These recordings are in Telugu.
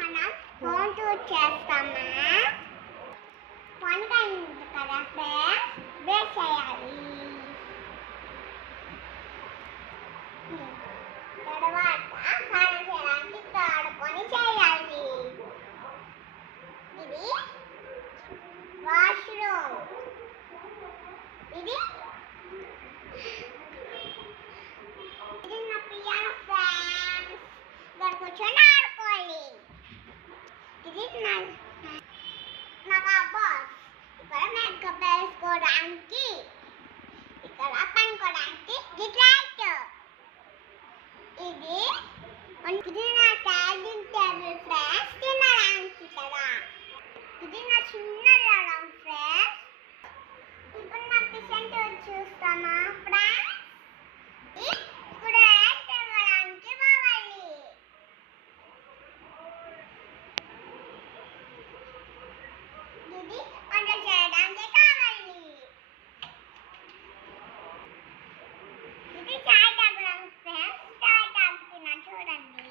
మనం హోమ్ టూర్ చేస్తామా? పండుగ కదా ఫ్రెండ్స్, బేస్ చేయాలి. తర్వాత స్నానం చేయడానికి ఆడుకొని చేయాలి. ఇది వాష్రూమ్. ఇది నా పియానో ఫ్రెండ్స్, ఇక్కడ కూర్చొని ఆడుకోవాలి. ఇది నా బాస్. ఇక్కడ మేకప్ వేసుకోవడానికి, ఇక్కడ పనుకోవడానికి గిట్లైట్. ఇది నా ట్యాగింగ్ టేబుల్ ఫ్రెండ్స్, తినడానికి కదా. ఇది నా చిన్న రడం ఫ్రెండ్స్. ఇప్పుడు నా కిచెన్ టూర్ చూస్తామా ఫ్రెండ్స్? ఇప్పుడు తినడానికి కావాలి. ఇది వంట చేయడానికి కావాలి. ఇది చాయ్ తాగడం ఫ్రెండ్స్. చాయ్ తాగుతున్నా చూడండి.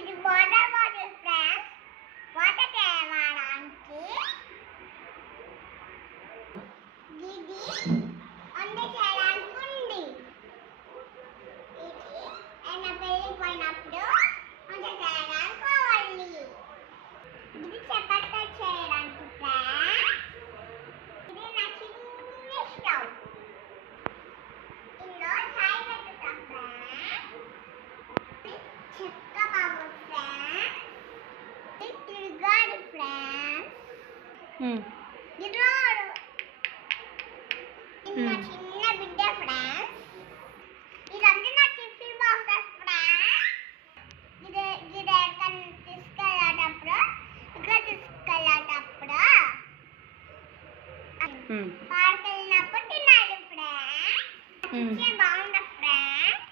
ఇది వాటర్ బాటిల్ ఫ్రెండ్స్, వాటర్ తేవడానికి. ఇది వంట చేయడానికి ఉంది. ఇది ఆయన పెళ్ళికి పోయినప్పుడు వంట చేయడానికి కావాలి. ఇది చపాతీ చేయడానికి ఫ్రెండ్స్. ఇది నా చిన్న స్టవ్. ఇందులో చాయ్ పెట్టుతా ఫ్రెండ్స్. చెక్క బాబు ఫ్రెండ్స్. ఇది తిరగాడు ఫ్రెండ్స్. ఇది రోడ్. ఇది నా చిన్న బిడ్డ ఫ్రెండ్స్. ఇదంతా నా టిఫిన్ బాక్సెస్ ఫ్రెండ్స్. ఇది ఎక్కడికైనా తీసుకెళ్ళేటప్పుడు, ఇక్కడ తీసుకెళ్ళేటప్పుడు, పార్క్ వెళ్ళినప్పుడు తినాలి ఫ్రెండ్స్. కిచెన్ బాగుంది friends.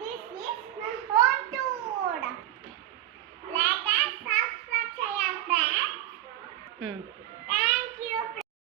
This is my home tour. Like and subscribe చేయండి ఫ్రెండ్స్.